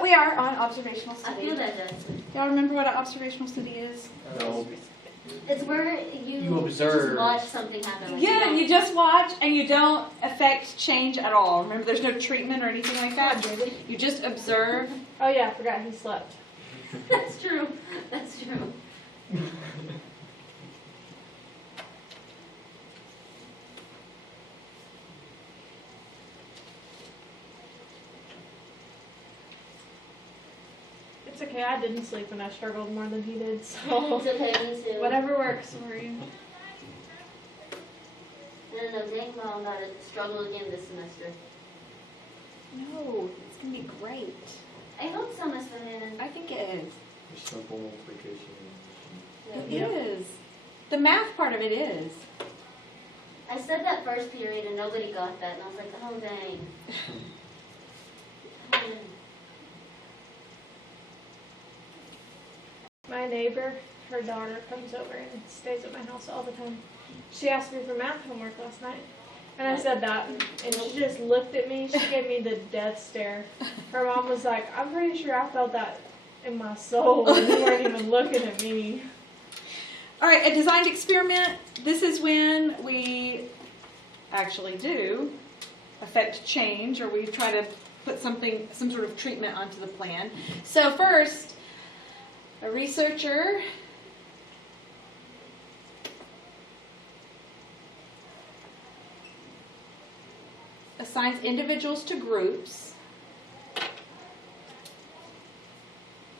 So we are on observational I study. feel that does. Y'all remember what an observational study is? No. It's where you observe. just watch something happen. Like Yeah, you just watch and you don't affect change at all. Remember, there's no treatment or anything like that. You just observe. Oh yeah, I forgot he slept. That's true. That's true. It's okay, I didn't sleep and I struggled more than he did, so It's okay, me too. Whatever works for you. No, dang well, I'm about to struggle again this semester. No, it's going to be great. I hope so, Miss Banana. I think it is. Simple multiplication. It is. The math part of it is. I said that first period and nobody got that, and I was like, oh dang. my neighbor, her daughter comes over and stays at my house all the time. She asked me for math homework last night. And I said that, and she just looked at me. She gave me the death stare. Her mom was like, I'm pretty sure I felt that in my soul, and you weren't even looking at me. All right, a designed experiment. This is when we actually do affect change, or we try to put some sort of treatment onto the plan. So first, a researcher assigns individuals to groups.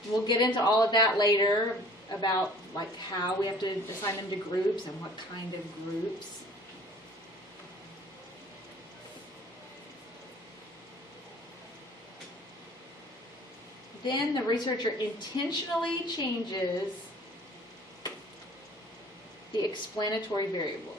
We'll get into all of that later about like how we have to assign them to groups and what kind of groups. Then the researcher intentionally changes the explanatory variable.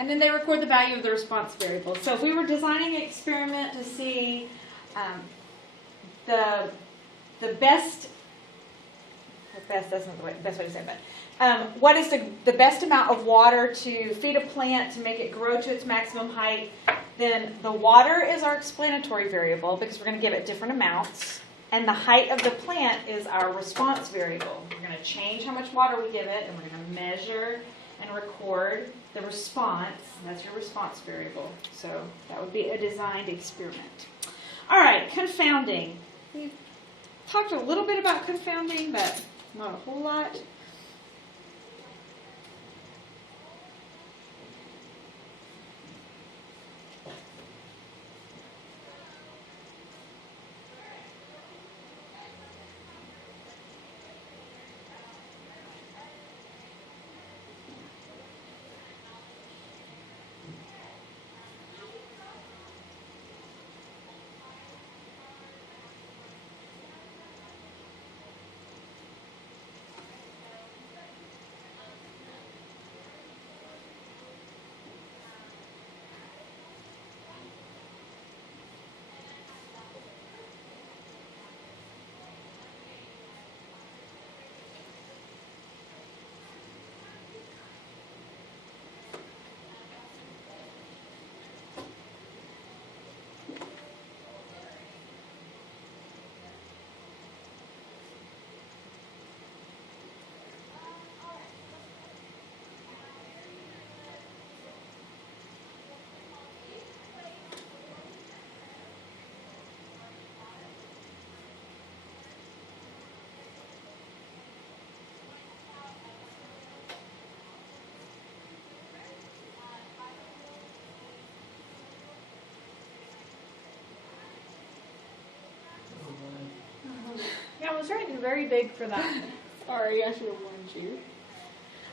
And then they record the value of the response variable. So if we were designing an experiment to see the best that's not the best way to say it, but what is the best amount of water to feed a plant to make it grow to its maximum height, then the water is our explanatory variable because we're going to give it different amounts. And the height of the plant is our response variable. We're going to change how much water we give it, and we're going to measure and record the response. That's your response variable. So that would be a designed experiment. All right, confounding. We've talked a little bit about confounding, but not a whole lot. Yeah, I was writing very big for that. Sorry, I should have warned you.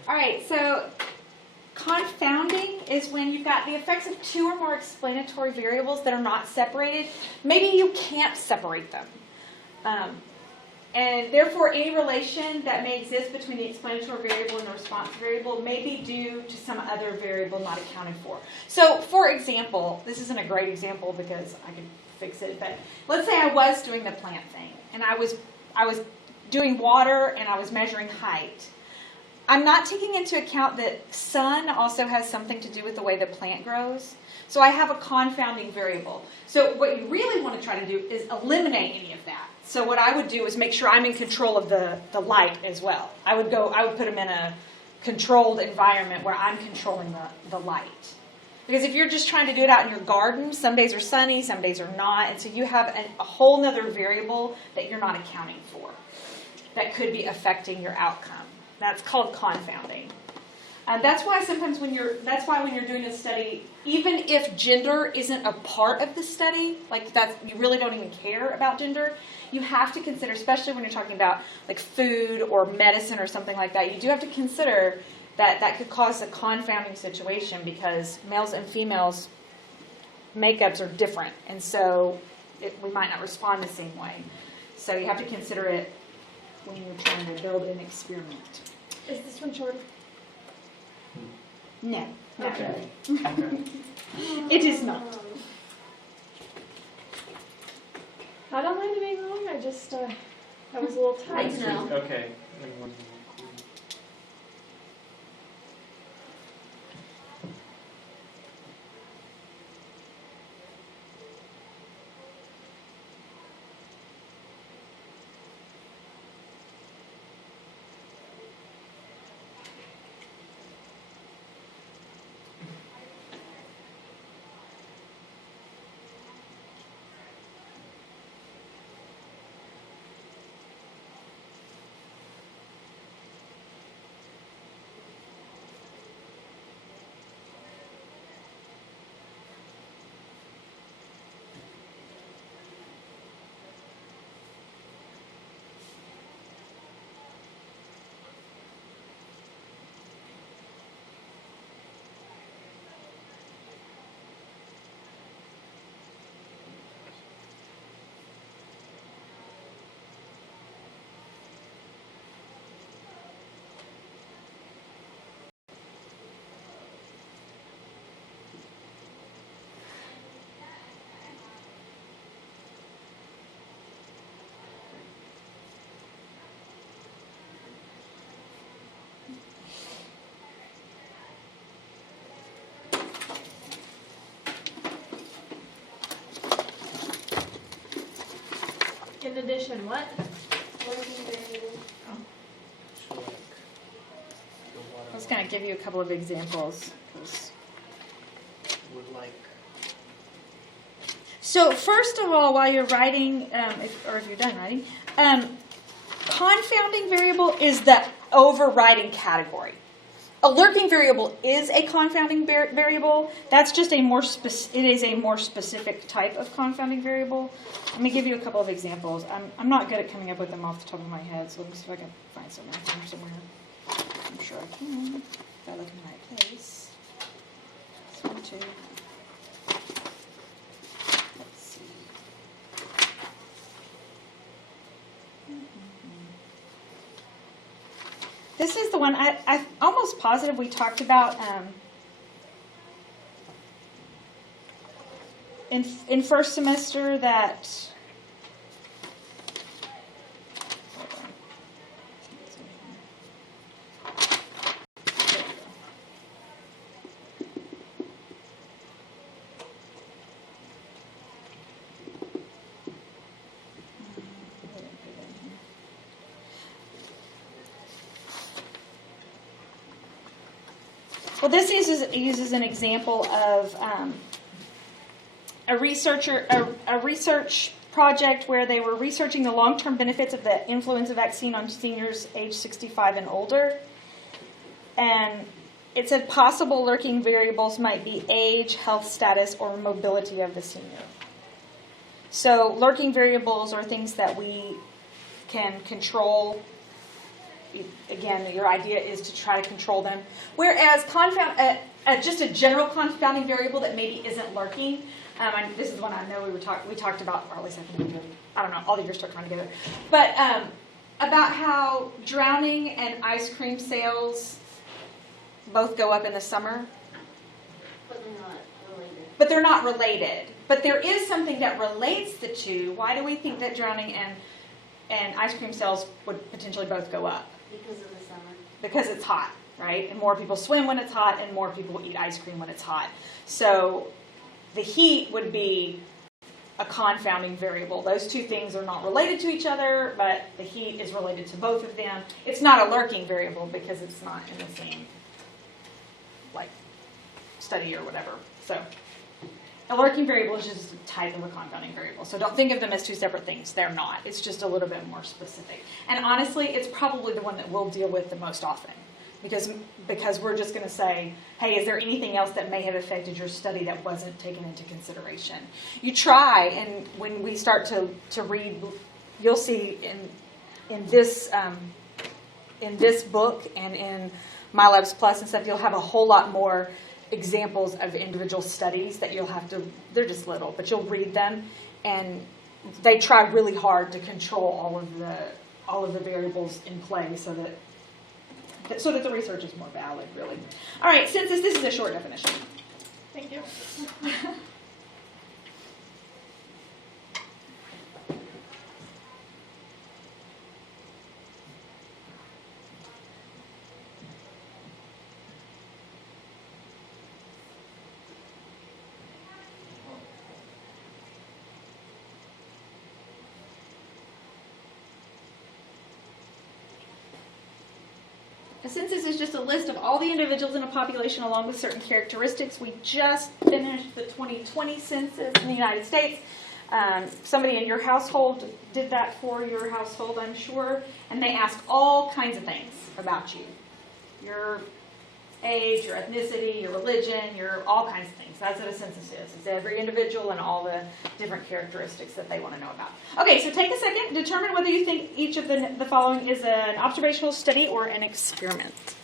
All right, so confounding is when you've got the effects of two or more explanatory variables that are not separated. Maybe you can't separate them. And therefore, any relation that may exist between the explanatory variable and the response variable may be due to some other variable not accounted for. So, for example, this isn't a great example because I could fix it, but let's say I was doing the plant thing, and I was doing water and I was measuring height. I'm not taking into account that sun also has something to do with the way the plant grows. So I have a confounding variable. So what you really want to try to do is eliminate any of that. So what I would do is make sure I'm in control of the light as well. I would put them in a controlled environment where I'm controlling the light. Because if you're just trying to do it out in your garden, some days are sunny, some days are not, and so you have a whole nother variable that you're not accounting for that could be affecting your outcome. That's called confounding. That's why sometimes when you're doing a study, even if gender isn't a part of the study, like you really don't even care about gender, you have to consider, especially when you're talking about like food or medicine or something like that, you do have to consider that could cause a confounding situation because males and females makeups are different, and so we might not respond the same way. So you have to consider it when you're trying to build an experiment. Is this one shorter? No, not Okay. really. It is not. I don't mind it being long. I just I was a little tight. No. Okay. In addition, what? Working variable. I was going to give you a couple of examples. So first of all, while you're writing, if you're done writing, confounding variable is the overriding category. A lurking variable is a confounding variable. That's just it is a more specific type of confounding variable. Let me give you a couple of examples. I'm not good at coming up with them off the top of my head, so let me see if I can find some out here somewhere. I'm sure I can, if I look in the right place. This one too. Let's see. This is the one I'm almost positive we talked about in first semester that. Well, this uses an example of a research project where they were researching the long-term benefits of the influenza vaccine on seniors age 65 and older. And it said possible lurking variables might be age, health status, or mobility of the senior. So lurking variables are things that we can control. Again, your idea is to try to control them. Whereas just a general confounding variable that maybe isn't lurking, this is one I know we talked about, or at least I think we did. I don't know, all the years start coming together. But about how drowning and ice cream sales both go up in the summer? But they're not related. But they're not related. But there is something that relates the two. Why do we think that drowning and ice cream sales would potentially both go up? Because of the summer. Because it's hot, right? And more people swim when it's hot, and more people eat ice cream when it's hot. So the heat would be a confounding variable. Those two things are not related to each other, but the heat is related to both of them. It's not a lurking variable because it's not in the same study or whatever. So a lurking variable is just a type of a confounding variable. So don't think of them as two separate things. They're not. It's just a little bit more specific. And honestly, it's probably the one that we'll deal with the most often. Because we're just going to say, hey, is there anything else that may have affected your study that wasn't taken into consideration? You try, and when we start to read, you'll see in this book and in MyLabs Plus and stuff, you'll have a whole lot more examples of individual studies that you'll have to, they're just little, but you'll read them, and they try really hard to control all of the variables in play so that the research is more valid, really. All right, census, this is a short definition. Thank you. A census is just a list of all the individuals in a population along with certain characteristics. We just finished the 2020 census in the United States. Somebody in your household did that for your household, I'm sure, and they asked all kinds of things about you. Your age, your ethnicity, your religion, your all kinds of things. That's what a census is. It's every individual and all the different characteristics that they want to know about. Okay, so take a second, determine whether you think each of the following is an observational study or an experiment.